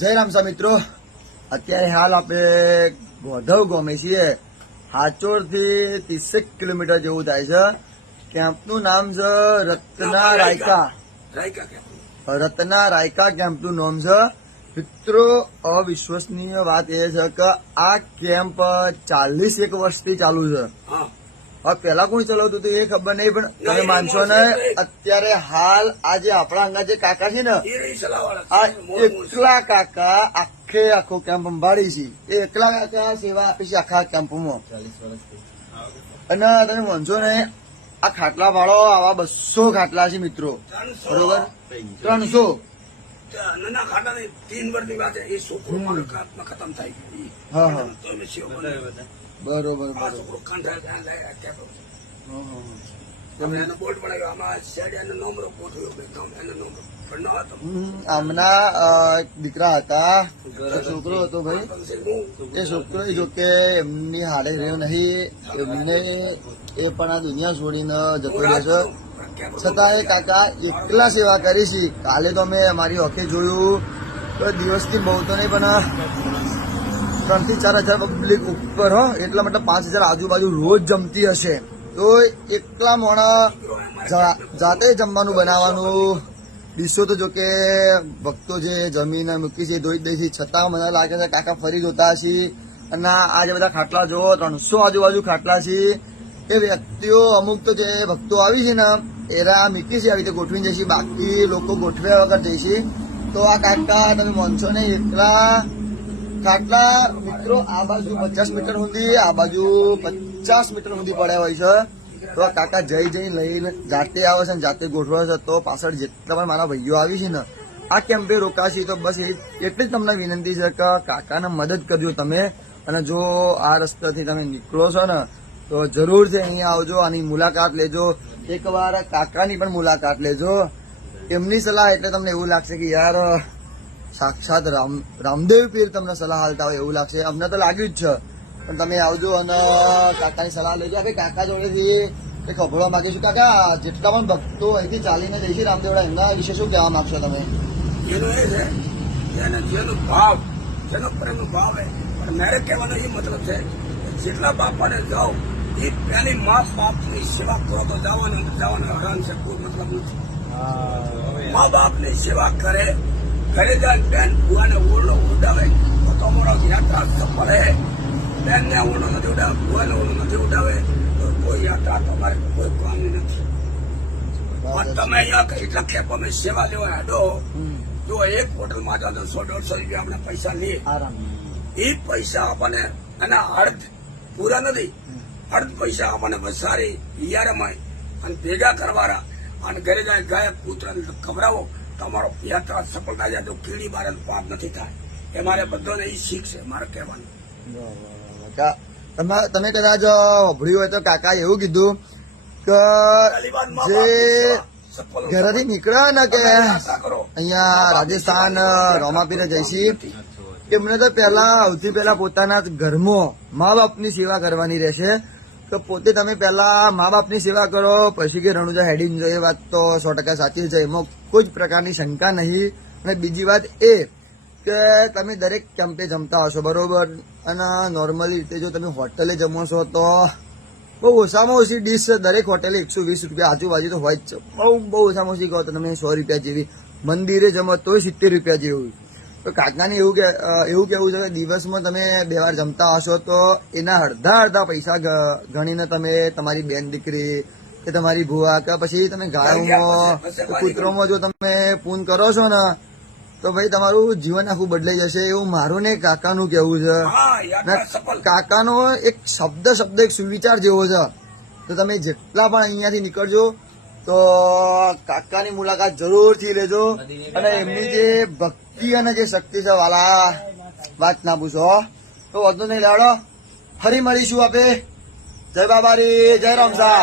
જય રામસા મિત્રો, અત્યારે હાલ આપણે ગોધવ ગામે છીએ. હાચોડ થી 30 કિલોમીટર જેવું થાય છે. કેમ્પનું નામ છે રત્ના રાયકા. રત્ના રાયકા કેમ્પનું નામ છે. મિત્રો, અવિશ્વસનીય વાત એ છે કે આ કેમ્પ 41 વર્ષથી ચાલુ છે. હવે પેલા કોણ ચલાવતું હતું એ ખબર નહીં, પણ તમે માનશો ને, અત્યારે હાલ આજે આપણા અંગા જે કાકા છે ને, આ એકલા કાકા આખો કેમ્પ સંભાળી છે. એ એકલા કાકા સેવા આપી છે આખા કેમ્પમાં. અને તમે માનશો ને, આ ખાટલા ભાડો આવા 200 ખાટલા છે મિત્રો, બરોબર? 300 નાના ખાટા ની 3 વર્ષની વાત એ છોકરો ખતમ થાય. હા હા બરોબર છોકરો એનો બોર્ડ બનાવ્યો, આમાં શેડ એનો નોમરો ગોઠવ્યો, એનો નોમરો પણ ન હતો. આમના દીકરા હતા, છોકરો હતો ભાઈ. એ છોકરો જો કે એમની હારે રહ્યો નહીં, એમને એ પણ આ દુનિયા છોડીને જતો રહ્યો છે. છતાં એ કાકા એકલા સેવા કરી છે. કાલે તો અમે અમારી ઓખે જોયું તો દિવસથી બહુ તો નહીં, પણ 3 થી 4 હજાર પબ્લિક ઉપર હો, એટલા માટે 5 હજાર આજુબાજુ રોજ જમતી હશે. તો એકલા મોણા જાતે જમવાનું બનાવવાનું. ડીશો તો જો કે ભક્તો જે જમીને મૂકી છે ધોઈ દે છે, છતાં મને લાગે છે કાકા ફરી જોતા હશે. અને આ જે બધા ખાટલા જો 300 આજુબાજુ ખાટલા છે. એ વ્યક્તિઓ અમુક તો જે ભક્તો આવી છે ને, એરા મૂકી છે આવી રીતે ગોઠવીને જઈશે, બાકી લોકો ગોઠવ્યા વગર જઈશે. તો આ કાકા તમે માનશો ને, એકલા ખાટલા મિત્રો આ બાજુ 50 મીટર સુધી, આ બાજુ 50 મીટર સુધી પડ્યા હોય છે. તો આ કાકા જઈ લઈને જાતે આવે છે, જાતે ગોઠવે છે. તો પાછળ જેટલા પણ મારા ભાઈઓ આવી છે ને, આ કેમ્પે રોકાશે. તો બસ એટલી જ તમને વિનંતી છે કે કાકાને મદદ કરજો તમે. અને જો આ રસ્તાથી તમે નીકળો છો ને, તો જરૂરથી અહીંયા આવજો, આની મુલાકાત લેજો. એકવાર કાકાની પણ મુલાકાત લેજો. એમની સલાહ એટલે તમને એવું લાગશે કે યાર સાક્ષાત રામદેવ પીર તમને સલાહ હાલતા હોય એવું લાગશે. અમને તો લાગ્યું જ છે, પણ તમે આવજો અને કાકાની સલાહ લેજો. આપણે કાકા જોડેથી ખબરવા માંગીશું. કાકા, જેટલા પણ ભક્તો અહીંથી ચાલીને જઈશે રામદેવડા, એમના વિશે શું કહેવા માંગશો તમે? એનો એ છે જેનો ભાવ, જેનો પ્રેમનો ભાવ હે. પણ મારે કહેવાનો એ મતલબ છે, જેટલા બાપાને જાઓ એ પહેલી મા બાપની સેવા કરો તો જવાનું હરાન છે, કોઈ મતલબ નથી. મા બાપની સેવા કરે, ઘરે જાય બેન ભુવાને ઓરડો ઉડાવે તો તમારો યાત્રા સફળ હે. બેન ને ઓરડો નથી ઉડાવે, ભુવાને ઓરડો નથી ઉડાવે તો કોઈ યાત્રા તમારે કોઈ કામની નથી. તમે અહીંયા એટલા ખેપ અમે સેવા લેવા હાડો. જો એક હોટલમાં જાઓ તો 100-150 રૂપિયા આપણે પૈસા લઈએ. એ પૈસા આપણને એના અર્ધ પૂરા નથી, અર્ધ પૈસા આપણને વસારી યારમાં અને ભેગા કરવાના. અને ઘરે જાય ગાયક પુત્રને ખવડાવો, તમારો યાત્રા સફળ થાય જાય. તો કીડી બારે પાપ નથી થાય. એ મારે બધાને એ શીખ છે મારે કહેવાનું. તમે કદાચ સાંભળ્યું હોય તો કાકા એવું કીધું કે જે ઘરેથી નીકળ્યા ને કે અહીંયા રાજસ્થાન રોમાપીરે જઈશી, એમને તો સૌથી પહેલા પોતાના ઘરમાં મા બાપની સેવા કરવાની રહેશે. તો પોતે તમે પહેલા મા બાપની સેવા કરો, પછી કે રણુજા હેડીને જો, એ વાત તો 100% સાચી છે, એમાં કોઈ જ પ્રકારની શંકા નહીં. અને બીજી વાત એ કે તમે દરેક કેમ્પે જમતા હશો, બરોબર? અને નોર્મલી રીતે જો તમે હોટલે જમો છો તો બહુ ઓછામાં ઓછી ડીશ દરેક હોટેલે 120 રૂપિયા આજુબાજુ તો હોય જ છે. બહુ ઓછામાં ઓછી કહો તો તમે 100 રૂપિયા જેવી. મંદિરે જમો તોય 70 રૂપિયા જેવું. તો કાકાને એવું કેવું છે કે દિવસમાં તમે 2 વાર જમતા હશો તો એના અડધા પૈસા ગણીને તમે તમારી બેન દીકરી કે તમારી ભુવા કે પછી તમે ગાયોમાં કૂતરોમાં જો તમે પૂન કરો છો ને, તો ભાઈ તમારું જીવન આખું બદલાઈ જશે. એવું મારું ને કાકાનું કેવું છે. કાકાનો એક શબ્દ એક સુવિચાર જેવો છે. તો તમે જેટલા પણ અહીંયાથી નીકળજો તો કાકાની મુલાકાત જરૂરથી લેજો. અને એમની જે ભક્તિ અને જે શક્તિ છે, વાલા વાત ના પૂછો. તો વધુ નહીં લાડો, ફરી મળીશું આપે. જય બાબારી, જય રામસા.